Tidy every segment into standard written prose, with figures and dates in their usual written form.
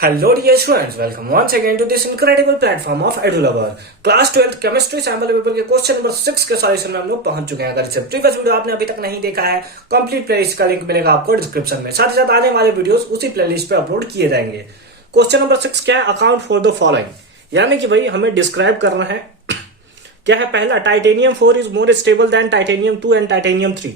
Hello dear students, welcome once again to this incredible platform of EduLover. Class 12 chemistry sample paper के question number 6 के solution में हम लोग पहुंच चुके हैं। अगर इसे प्रीवियस वीडियो आपने अभी तक नहीं देखा है, कंप्लीट प्लेलिस्ट का लिंक मिलेगा आपको डिस्क्रिप्शन में। साथ ही साथ आने वाले वीडियोस उसी प्लेलिस्ट पे अपलोड किए जाएंगे। क्वेश्चन नंबर 6 क्या है? अकाउंट फॉर द फॉलोइंग, यानी कि भाई हमें डिस्क्राइब करना है क्या है। पहला, titanium 4 is more stable then titanium 2 and titanium 3।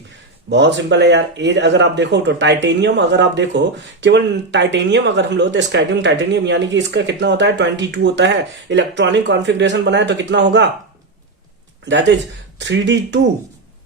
बहुत सिंपल है यार। ये अगर आप देखो तो टाइटेनियम, अगर आप देखो केवल टाइटेनियम अगर हम लोग तो स्कैंडियम टाइटेनियम, यानी कि इसका कितना होता है 22 होता है। इलेक्ट्रॉनिक कॉन्फ़िगरेशन बनाए तो कितना होगा? दैट इज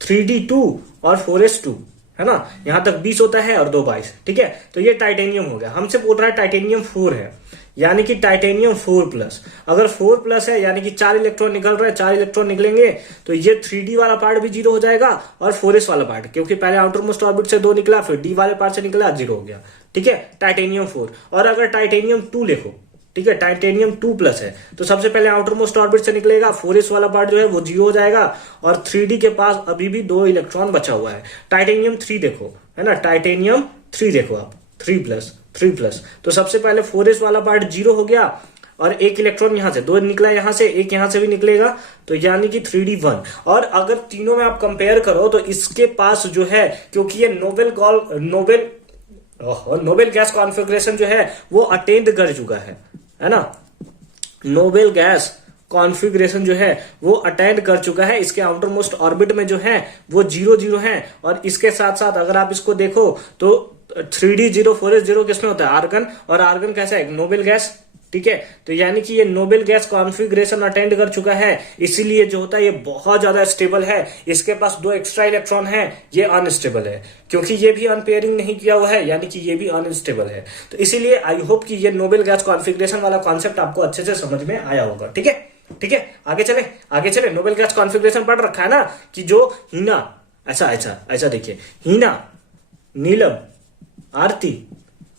3d2 और 4s2, है ना। यहां तक 20 होता है और 2 22, ठीक है। तो ये टाइटेनियम हो गया। हमसे बोल रहा है टाइटेनियम 4 है, यानी कि टाइटेनियम 4+। अगर 4+ है यानी कि 4 इलेक्ट्रॉन निकल रहा है, 4 इलेक्ट्रॉन निकलेंगे तो ये 3d वाला पार्ट भी 0 हो जाएगा और 4s वाला पार्ट, क्योंकि पहले आउटर मोस्ट ऑर्बिट से 2 निकला, फिर d वाले पार्ट से निकला, 0 हो गया, ठीक है। टाइटेनियम 4। और अगर टाइटेनियम 2 लिखो, ठीक है, टाइटेनियम 2+ है तो सबसे पहले आउटर मोस्ट ऑर्बिट से निकलेगा, 4s वाला पार्ट जो है वो 0 हो जाएगा और 3d के पास अभी भी 2 इलेक्ट्रॉन बचा हुआ है। टाइटेनियम 3 देखो, है ना, टाइटेनियम 3 देखो आप, 3+, तो सबसे पहले 4s वाला पार्ट 0 हो गया और 1 इलेक्ट्रॉन यहां से, 2 निकला यहां से, 1 यहां से भी निकलेगा, तो यानी कि 3d1। और अगर तीनों में आप कंपेयर करो तो इसके पास जो है, क्योंकि ये नोबेल गैस कॉन्फ़िगरेशन जो है वो अटेंड कर चुका है ना। नोबेल गैस कॉन्फ़िगरेशन जो है वो अटेंड कर चुका है। इसके आउटर मोस्ट ऑर्बिट में जो है वो 0 है। और इसके साथ साथ अगर आप इसको देखो तो 3d0 4s0 किसमें होता है? आर्गन। और आर्गन कैसा है? नोबेल गैस, ठीक है। तो यानी कि ये नोबेल गैस कॉन्फ़िगरेशन अटेंड कर चुका है, इसीलिए जो होता है ये बहुत ज्यादा स्टेबल है। इसके पास 2 एक्स्ट्रा इलेक्ट्रॉन है, ये अनस्टेबल है, क्योंकि ये भी अनपेयरिंग नहीं किया हुआ है, यानी कि ये भी अनस्टेबल है। तो इसीलिए आई होप कि ये नोबेल गैस कॉन्फ़िगरेशन वाला कॉन्सेप्ट आपको अच्छे से समझ में आया होगा, ठीक है। ठीक है, आगे चले। नोबेल गैस कॉन्फ़िगरेशन पढ़ रखा है ना, कि जो हीना, ऐसा देखिए, हीना, नीलम, आरती,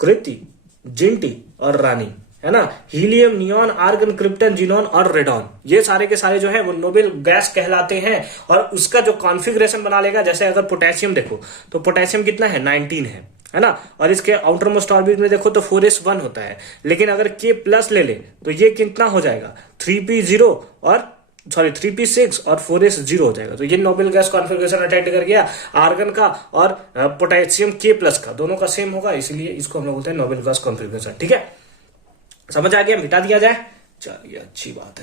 कृति, जिंटी और रानी, है ना। Helium, neon, argon, krypton, xenon और रेडॉन, ये सारे के सारे जो है वो नोबेल गैस कहलाते हैं। और उसका जो कॉन्फ़िगरेशन बना लेगा, जैसे अगर पोटेशियम देखो तो पोटेशियम कितना है? 19 है ना। और इसके आउटर मोस्ट ऑर्बिट में देखो तो 4s1 होता है। लेकिन अगर K+ ले तो ये कितना हो जाएगा? 3p6 और 4s0 हो जाएगा। तो ये नोबेल गैस कॉन्फ़िगरेशन अटेंड कर गया। आर्गन का और पोटेशियम K+ का दोनों का सेम होगा, इसलिए इसको हम लोग बोलते हैं नोबेल गैस कॉन्फ़िगरेशन, ठीक है। समझ आ गया? मिटा दिया जाए, चलिए, अच्छी बात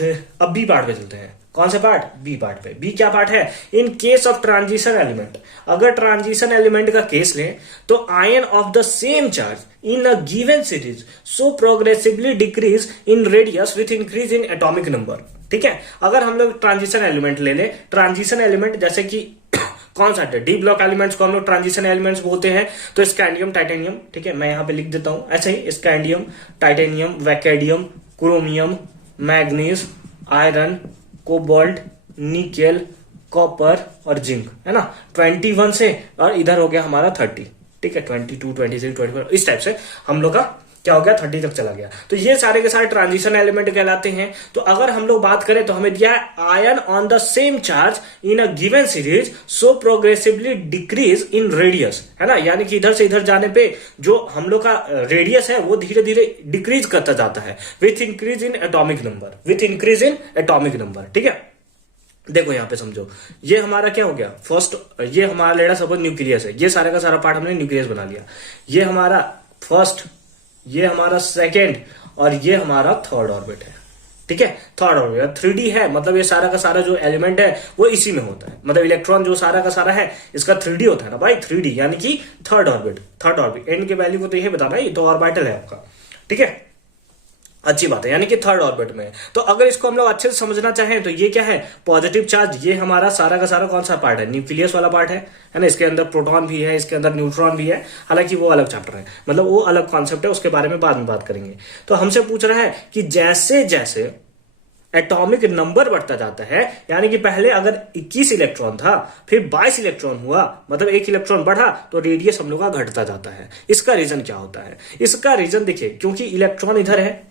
है। अब बी पार्ट पे चलते हैं। कौन से पार्ट? बी पार्ट पे। बी क्या पार्ट है? In case of transition element, अगर ट्रांजिशन एलिमेंट का केस लें तो ion of the same charge in a given series so progressively decrease in radius with increase in atomic number, ठीक है। अगर हम लोग ट्रांजिशन एलिमेंट ले लें, ट्रांजिशन एलिमेंट जैसे कि कौन सा है? डी ब्लॉक एलिमेंट्स को हम लोग ट्रांजिशन एलिमेंट्स बोलते हैं। तो स्कैंडियम, टाइटेनियम, ठीक है, मैं यहां पे लिख देता हूं ऐसे ही, scandium, titanium, vanadium, chromium, manganese, iron, cobalt, nickel, copper और जिंक, है ना। 21 से और इधर हो गया हमारा 30, ठीक है, 22, 23, 24, इस टाइप से हम लोग का क्या हो गया? 30 तक चला गया। तो ये सारे के सारे ट्रांजिशन एलिमेंट कहलाते हैं। तो अगर हम लोग बात करें तो हमें दिया है ion on the same charge in a given series so progressively decrease in radius, है ना। यानी कि इधर से इधर जाने पे जो हम लोग का रेडियस है वो धीरे धीरे डिक्रीज करता जाता है with increase in atomic number, ठीक है। देखो यहां पे समझो, ये हमारा क्या हो गया? फर्स्ट, ये हमारा लेडा सपोज न्यूक्लियस है, ये सारा का सारा पार्ट हमने न्यूक्लियस बना लिया। ये हमारा फर्स्ट, ये हमारा सेकेंड और ये हमारा थर्ड ऑर्बिट है, ठीक है। थर्ड ऑर्बिट 3d है, मतलब ये सारा का सारा जो एलिमेंट है वो इसी में होता है। मतलब इलेक्ट्रॉन जो सारा का सारा है इसका 3d होता है ना भाई, 3d यानी कि थर्ड ऑर्बिट। एंड के वैल्यू को तो ये बताना, ये तो ऑर्बिटल है आपका, ठीक है, अच्छी बात है, यानी कि थर्ड ऑर्बिट में। तो अगर इसको हम लोग अच्छे से समझना चाहें तो ये क्या है? Positive charge. ये हमारा सारा का सारा कौन सा पार्ट है? न्यूक्लियस वाला पार्ट है ना। इसके अंदर प्रोटॉन भी है, इसके अंदर न्यूट्रॉन भी है, हालांकि वो अलग चैप्टर है, मतलब वो अलग कॉन्सेप्ट है, उसके बारे में बाद में बात करेंगे। तो हमसे पूछ रहा है कि जैसे जैसे एटॉमिक नंबर बढ़ता जाता है, यानी कि पहले अगर 21 इलेक्ट्रॉन था, फिर 22 इलेक्ट्रॉन हुआ, मतलब 1 इलेक्ट्रॉन बढ़ा, तो रेडियस हम लोग का घटता जाता है। इसका रीजन क्या होता है? इसका रीजन देखिए, क्योंकि इलेक्ट्रॉन इधर है,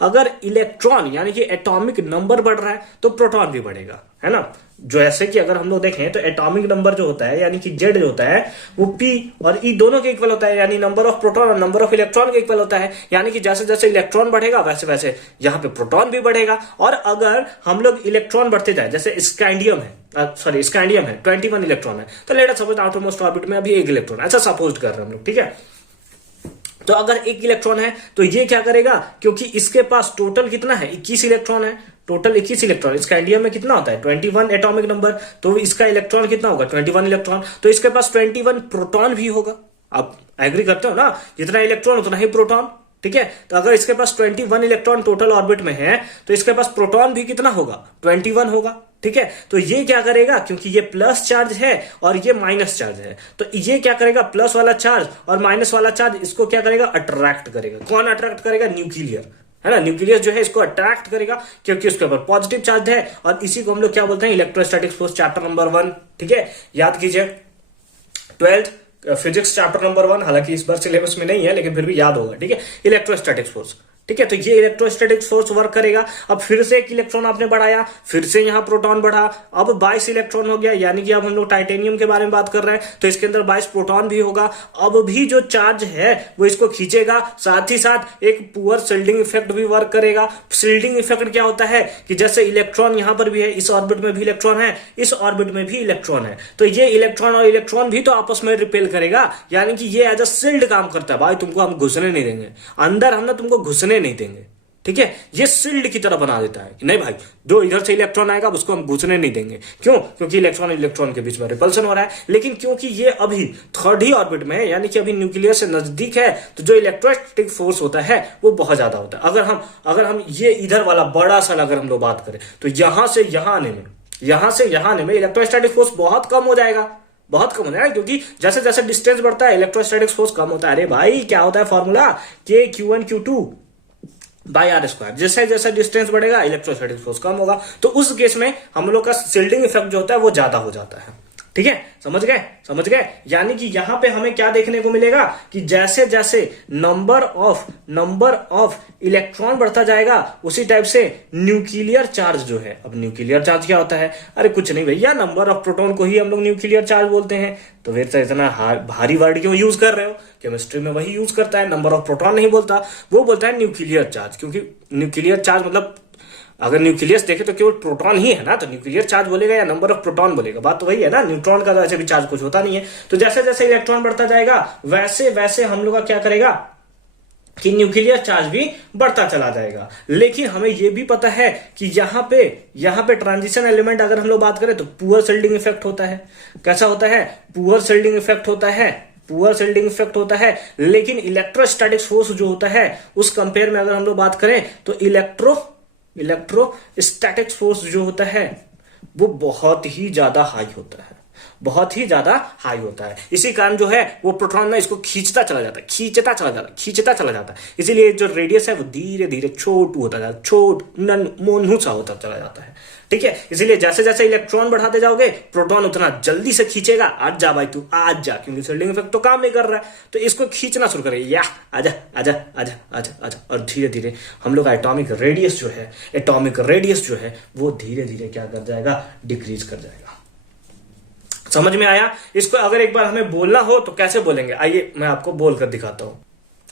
अगर इलेक्ट्रॉन यानी कि एटॉमिक नंबर बढ़ रहा है तो प्रोटॉन भी बढ़ेगा, है ना। जो ऐसे कि अगर हम लोग देखें तो एटॉमिक नंबर जो होता है यानी कि जेड जो होता है वो पी और ई दोनों के इक्वल होता है, यानी नंबर ऑफ प्रोटॉन और नंबर ऑफ इलेक्ट्रॉन के इक्वल होता है। यानी कि जैसे जैसे इलेक्ट्रॉन बढ़ेगा वैसे वैसे यहाँ पे प्रोटॉन भी बढ़ेगा। और अगर हम लोग इलेक्ट्रॉन बढ़ते जाए, जैसे स्कैंडियम है, स्कैंडियम है 21 इलेक्ट्रॉन है, तो let us suppose outermost orbit में अभी 1 इलेक्ट्रॉन, ऐसा सपोज कर रहे हैं हम लोग, ठीक है। तो अगर 1 इलेक्ट्रॉन है तो ये क्या करेगा, क्योंकि इसके पास टोटल कितना है 21 इलेक्ट्रॉन है, टोटल 21 इलेक्ट्रॉन। स्कैंडियम में कितना होता है 21 एटॉमिक नंबर, तो इसका इलेक्ट्रॉन कितना होगा 21 इलेक्ट्रॉन, तो इसके पास 21 प्रोटॉन भी होगा। आप एग्री करते हो ना, जितना इलेक्ट्रॉन उतना ही प्रोटॉन, ठीक है। तो अगर इसके पास 21 इलेक्ट्रॉन टोटल ऑर्बिट में है तो इसके पास प्रोटॉन भी कितना होगा 21 होगा, ठीक है। तो ये क्या करेगा, क्योंकि ये प्लस चार्ज है और ये माइनस चार्ज है, तो ये क्या करेगा प्लस वाला चार्ज और माइनस वाला चार्ज इसको क्या करेगा अट्रैक्ट करेगा। कौन अट्रैक्ट करेगा, न्यूक्लियर, है ना। न्यूक्लियस जो है इसको अट्रैक्ट करेगा क्योंकि उसके ऊपर पॉजिटिव चार्ज है, और इसी को हम लोग क्या बोलते हैं इलेक्ट्रोस्टैटिक फोर्स, चैप्टर नंबर 1, ठीक है। याद कीजिए 12th फिजिक्स चैप्टर नंबर 1, हालांकि इस बार सिलेबस में नहीं है लेकिन फिर भी याद होगा, ठीक है। इलेक्ट्रोस्टैटिक फोर्स, ठीक है। तो ये इलेक्ट्रोस्टैटिक फोर्स वर्क करेगा। अब फिर से 1 इलेक्ट्रॉन आपने बढ़ाया, फिर से यहां प्रोटॉन बढ़ा, अब 22 इलेक्ट्रॉन हो गया, यानी कि अब हम लोग टाइटेनियम के बारे में बात कर रहे हैं तो इसके अंदर 22 प्रोटॉन भी होगा। अब भी जो चार्ज है वो इसको खींचेगा, साथ ही साथ एक पुअर शिल्डिंग इफेक्ट भी वर्क करेगा। शिल्डिंग इफेक्ट क्या होता है कि जैसे इलेक्ट्रॉन यहां पर भी है, इस ऑर्बिट में भी इलेक्ट्रॉन है, इस ऑर्बिट में भी इलेक्ट्रॉन है, तो ये इलेक्ट्रॉन और इलेक्ट्रॉन भी तो आपस में रिपेल करेगा, यानी कि ये एज अ शिल्ड काम करता है। भाई तुमको हम घुसने नहीं देंगे अंदर, हम ना तुमको घुसने नहीं देंगे, ठीक है। ये शिल्ड की तरह बना देता है कि नहीं भाई, जो इधर से इलेक्ट्रॉन आएगा उसको हम घुसने नहीं देंगे। क्यों, क्योंकि इलेक्ट्रॉन इलेक्ट्रॉन के बीच में रिपल्सन हो रहा है। लेकिन क्योंकि ये अभी थर्ड ही ऑर्बिट में है, यानी कि अभी न्यूक्लियस से नजदीक है, तो जो इलेक्ट्रोस्टैटिक फोर्स होता है वो बहुत ज्यादा होता है। अगर हम ये इधर वाला बड़ा सा अगर हम लोग बात करें तो यहां से यहां आने में इलेक्ट्रोस्टैटिक फोर्स बहुत कम हो जाएगा, बहुत कम हो जाएगा, क्योंकि जैसे जैसे डिस्टेंस बढ़ता है इलेक्ट्रोस्टैटिक फोर्स कम होता है। अरे भाई क्या होता है formula, K(Q1Q2) by are square. जैसे जैसे डिस्टेंस बढ़ेगा इलेक्ट्रोस्टैटिक फोर्स कम होगा, तो उस केस में हम लोग का शिल्डिंग इफेक्ट जो होता है वो ज्यादा हो जाता है, ठीक है। समझ गए। यानी कि यहां पे हमें क्या देखने को मिलेगा कि जैसे जैसे नंबर ऑफ इलेक्ट्रॉन बढ़ता जाएगा उसी टाइप से न्यूक्लियर चार्ज जो है, अब न्यूक्लियर चार्ज क्या होता है, अरे कुछ नहीं भैया, नंबर ऑफ प्रोटॉन को ही हम लोग न्यूक्लियर चार्ज बोलते हैं। तो फिर से इतना भारी वर्ड क्यों यूज कर रहे हो, केमिस्ट्री में वही यूज करता है, नंबर ऑफ प्रोटॉन नहीं बोलता, वो बोलता है न्यूक्लियर चार्ज। क्योंकि न्यूक्लियर चार्ज मतलब अगर न्यूक्लियस देखे तो केवल प्रोटॉन ही है ना, तो न्यूक्लियर चार्ज बोलेगा या नंबर ऑफ प्रोटॉन बोलेगा, बात तो वही है ना। न्यूट्रॉन का तो ऐसे भी चार्ज कुछ होता नहीं है। तो जैसे जैसे इलेक्ट्रॉन बढ़ता जाएगा वैसे वैसे हम लोग का क्या करेगा कि न्यूक्लियर चार्ज भी बढ़ता चला जाएगा। लेकिन हमें यह भी पता है कि यहां पे ट्रांजिशन एलिमेंट अगर हम लोग बात करें तो पुअर शिल्डिंग इफेक्ट होता है। कैसा होता है, पुअर शिल्डिंग इफेक्ट होता है। लेकिन इलेक्ट्रोस्टैटिक फोर्स जो होता है उस कंपेयर में अगर हम लोग बात करें तो इलेक्ट्रोस्टैटिक फोर्स जो होता है वो बहुत ही ज्यादा हाई होता है। इसी कारण जो है वो प्रोटॉन ना इसको खींचता चला जाता है। इसीलिए जो रेडियस है वो धीरे धीरे छोटू होता जाता है, मोनू सा होता चला जाता है, ठीक है। इसीलिए जैसे जैसे इलेक्ट्रॉन बढ़ाते जाओगे प्रोटॉन उतना जल्दी से खींचेगा, आज जा भाई तू आज जा, क्योंकि शिल्डिंग इफेक्ट तो काम नहीं कर रहा है, तो इसको खींचना शुरू करेगा, या आजा आजा आजा आजा आजा, और धीरे धीरे हम लोग एटॉमिक रेडियस जो है वो धीरे धीरे क्या कर जाएगा, डिक्रीज कर जाएगा। समझ में आया। इसको अगर एक बार हमें बोलना हो तो कैसे बोलेंगे, आइए मैं आपको बोलकर दिखाता हूं।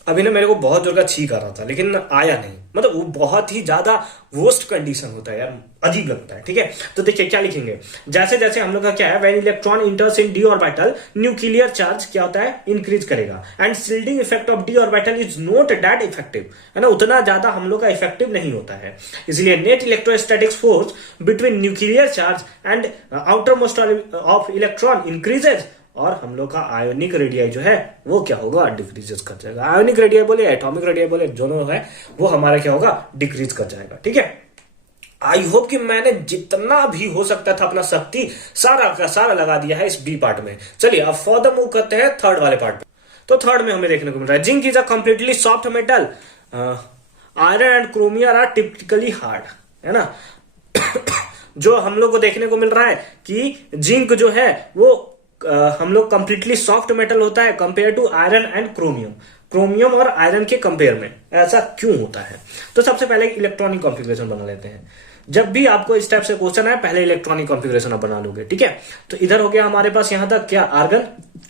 अभी ना मेरे को बहुत जोर का छींक आ रहा था लेकिन आया नहीं, मतलब वो बहुत ही ज्यादा वर्स्ट कंडीशन होता है यार, अजीब लगता है, ठीक है। तो देखिए क्या लिखेंगे, जैसे जैसे हम लोग का क्या है, when electron इंटर्स in D orbital nuclear charge क्या होता है, इंक्रीज करेगा, and shielding effect of D orbital is not that effective, है ना, उतना ज्यादा हम लोग का इफेक्टिव नहीं होता है। इसलिए net electrostatic force between nuclear charge and outer most of electron increases, और हम लोग का आयोनिक रेडियाई जो है वो क्या होगा, डिक्रीज कर जाएगा। आयोनिक रेडियाई बोले एटॉमिक रेडियाई बोले, दोनों है वो हमारा क्या होगा, डिक्रीज कर जाएगा, ठीक है। आई होप कि मैंने जितना भी हो सकता था अपना शक्ति सारा का सारा लगा दिया है इस बी पार्ट में। चलिए अब फर्दर मूव करते हैं थर्ड वाले पार्ट पे। तो थर्ड में हमें देखने को मिल रहा है, zinc is a completely soft metal, iron and chromium are typically hard, है ना। जो हम लोग को देखने को मिल रहा है कि जिंक जो है वो हम लोग कंप्लीटली सॉफ्ट मेटल होता है compare to iron and chromium और आयरन के कंपेयर में। ऐसा क्यों होता है, तो सबसे पहले इलेक्ट्रॉनिक कॉन्फ़िगरेशन बना लेते हैं। जब भी आपको इस टाइप से क्वेश्चन आए पहले इलेक्ट्रॉनिक कॉन्फ़िगरेशन आप बना लोगे, ठीक है। तो इधर हो गया हमारे पास यहां तक क्या, आर्गन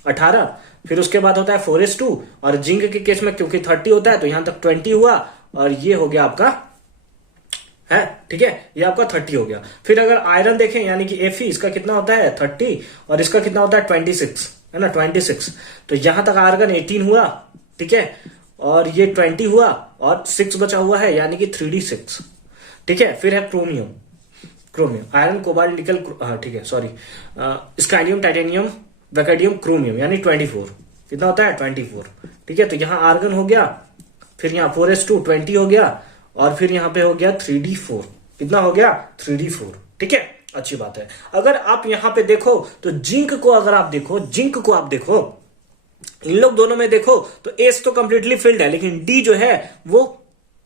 18, फिर उसके बाद होता है 4s2, और जिंक के केस में क्योंकि 30 होता है तो यहां तक 20 हुआ, और ये हो गया आपका है, ठीक है, ये आपका 30 हो गया। फिर अगर आयरन देखें यानी कि Fe, इसका कितना होता है 30, और इसका कितना होता है 26, है ना 26, तो यहां तक आर्गन 18 हुआ, ठीक है, और ये 20 हुआ, और 6 बचा हुआ है यानी कि 3d6, ठीक है। फिर है क्रोमियम, आयरन, कोबाल्ट, निकल, ठीक है, सॉरी, स्काइडियम, टाइटेनियम, वैकेडियम, क्रोमियम, यानी 24, कितना होता है 24, ठीक है। तो यहां आर्गन हो गया, फिर यहां 4s2 20 हो गया, और फिर यहां पे हो गया 3d4, कितना हो गया 3d4, ठीक है, अच्छी बात है। अगर आप यहां पे देखो तो जिंक को अगर आप देखो, इन लोग दोनों में देखो तो एस तो कंप्लीटली फिल्ड है, लेकिन डी जो है वो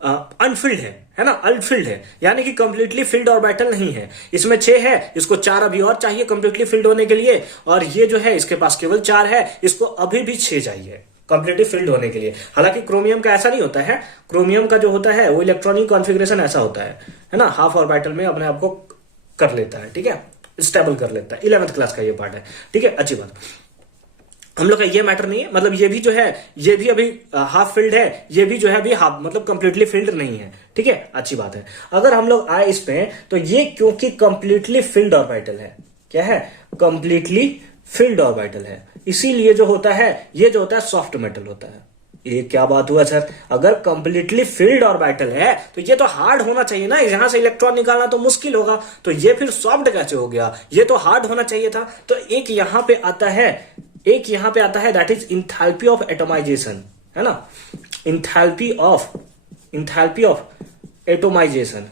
अनफिल्ड है ना, अनफिल्ड है, यानी कि कंप्लीटली फिल्ड ऑर्बिटल नहीं है। इसमें 6 है, इसको 4 अभी और चाहिए कंप्लीटली फिल्ड होने के लिए, और ये जो है इसके पास केवल 4 है, इसको अभी भी 6 चाहिए कंप्लीटली फिल्ड होने के लिए। हालांकि क्रोमियम का ऐसा नहीं होता है, क्रोमियम का जो होता है वो इलेक्ट्रॉनिक कॉन्फ़िगरेशन ऐसा होता है ना, हाफ ऑर्बिटल में अपने आप को कर लेता है, ठीक है, स्टेबल कर लेता है। 11th क्लास का ये पार्ट है, ठीक है, अच्छी बात। हम लोग का ये मैटर नहीं है, मतलब ये भी जो है ये भी अभी हाफ फिल्ड है, ये भी जो है अभी हाफ मतलब कंप्लीटली फिल्ड नहीं है, ठीक है, अच्छी बात है। अगर हम लोग आए इस पे तो ये क्योंकि कंप्लीटली फिल्ड ऑर्बिटल है, क्या है, कंप्लीटली फिल्ड ऑर्बिटल है, इसीलिए जो होता है ये जो होता है सॉफ्ट मेटल होता है। ये क्या बात हुआ सर, अगर कंप्लीटली फिल्ड ऑर्बिटल है तो ये तो हार्ड होना चाहिए ना, यहां से इलेक्ट्रॉन निकालना तो मुश्किल होगा, तो ये फिर सॉफ्ट कैसे हो गया, ये तो हार्ड होना चाहिए था। तो एक यहां पे आता है, that is enthalpy of atomization, है ना, इंथैल्पी ऑफ एटोमाइजेशन,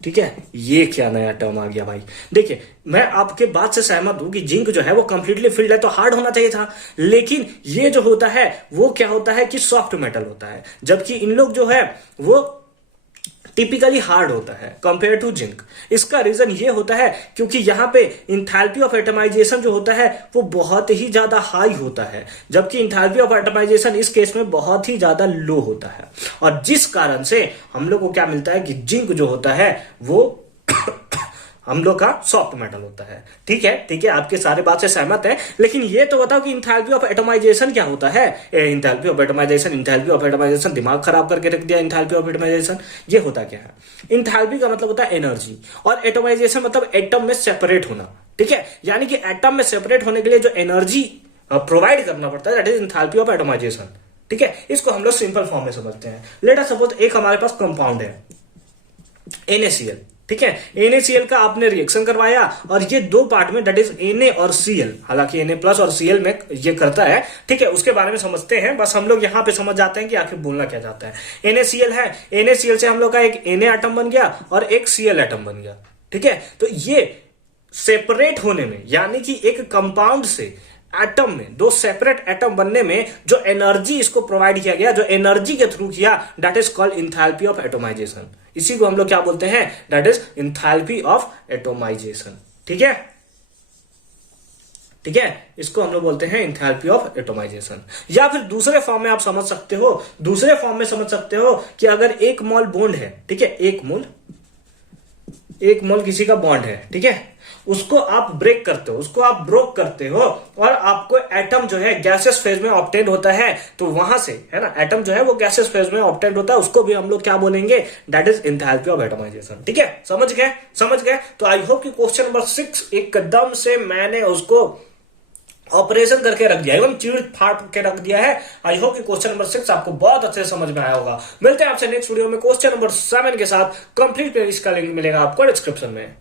ठीक है। ये क्या नया टर्म आ गया भाई। देखिए मैं आपके बात से सहमत हूं कि जिंक जो है वो कंप्लीटली फिल्ड है तो हार्ड होना चाहिए था, लेकिन ये जो होता है वो क्या होता है कि सॉफ्ट मेटल होता है, जबकि इन लोग जो है वो टिपिकली हार्ड होता है कंपेयर टू जिंक। इसका रीजन ये होता है क्योंकि यहां पे इंथैल्पी ऑफ एटमाइजेशन जो होता है वो बहुत ही ज्यादा हाई होता है, जबकि इंथैल्पी ऑफ एटमाइजेशन इस केस में बहुत ही ज्यादा लो होता है, और जिस कारण से हम लोग को क्या मिलता है कि जिंक जो होता है वो हम लोग का सॉफ्ट मेटल होता है, ठीक है, आपके सारे बात से सहमत है। लेकिन ये तो बताओ कि इंथैल्पी ऑफ एटमाइजेशन क्या होता है। इंथैल्पी ऑफ एटमाइजेशन दिमाग खराब करके रख दिया। इंथैल्पी ऑफ एटमाइजेशन ये होता क्या है, इंथैल्पी का मतलब होता है एनर्जी, और एटमाइजेशन मतलब एटम में सेपरेट होना, ठीक है, यानी कि एटम में सेपरेट होने के लिए जो एनर्जी प्रोवाइड करना पड़ता है that is enthalpy of atomization, ठीक है। इसको हम लोग सिंपल फॉर्म में समझते हैं। लेट अस सपोज एक हमारे पास कंपाउंड है NaCl, ठीक है, NaCl का आपने रिएक्शन करवाया और ये दो पार्ट में दैट इज Na और Cl, हालांकि Na प्लस और Cl में ये करता है, ठीक है, उसके बारे में समझते हैं। बस हम लोग यहां पे समझ जाते हैं कि आखिर बोलना क्या चाहता है। NaCl है, NaCl से हम लोग का एक Na एटम बन गया और एक Cl एटम बन गया, ठीक है। तो ये सेपरेट होने में यानी कि एक कंपाउंड से एटम में दो सेपरेट एटम बनने में जो एनर्जी इसको प्रोवाइड किया गया, जो एनर्जी के थ्रू किया, that is called enthalpy of atomization. इसी को हम लोग क्या बोलते हैं, that is enthalpy of atomization, ठीक है, ठीक है, इसको हम लोग बोलते हैं इंथैल्पी ऑफ एटोमाइजेशन। या फिर दूसरे फॉर्म में आप समझ सकते हो, कि अगर एक मोल बॉन्ड है, ठीक है, एक मोल किसी का बॉन्ड है, ठीक है, उसको आप ब्रेक करते हो, उसको आप ब्रोक करते हो और आपको एटम जो है गैसेस फेज में ऑब्टेन होता है, तो वहां से है ना एटम जो है वो गैसेस फेज में ऑब्टेन होता है, उसको भी हम लोग क्या बोलेंगे, that is enthalpy of atomization, ठीक है। समझ गए। तो आई होप कि क्वेश्चन नंबर 6 एकदम से मैंने उसको ऑपरेशन करके रख दिया, एकदम चीड़ फाड़ के रख दिया है। आई होप कि क्वेश्चन नंबर 6 आपको बहुत अच्छे से समझ में आया होगा। मिलते हैं आपसे नेक्स्ट वीडियो में क्वेश्चन नंबर 7 के साथ। कंप्लीट प्लेलिस्ट का लिंक मिलेगा आपको डिस्क्रिप्शन में।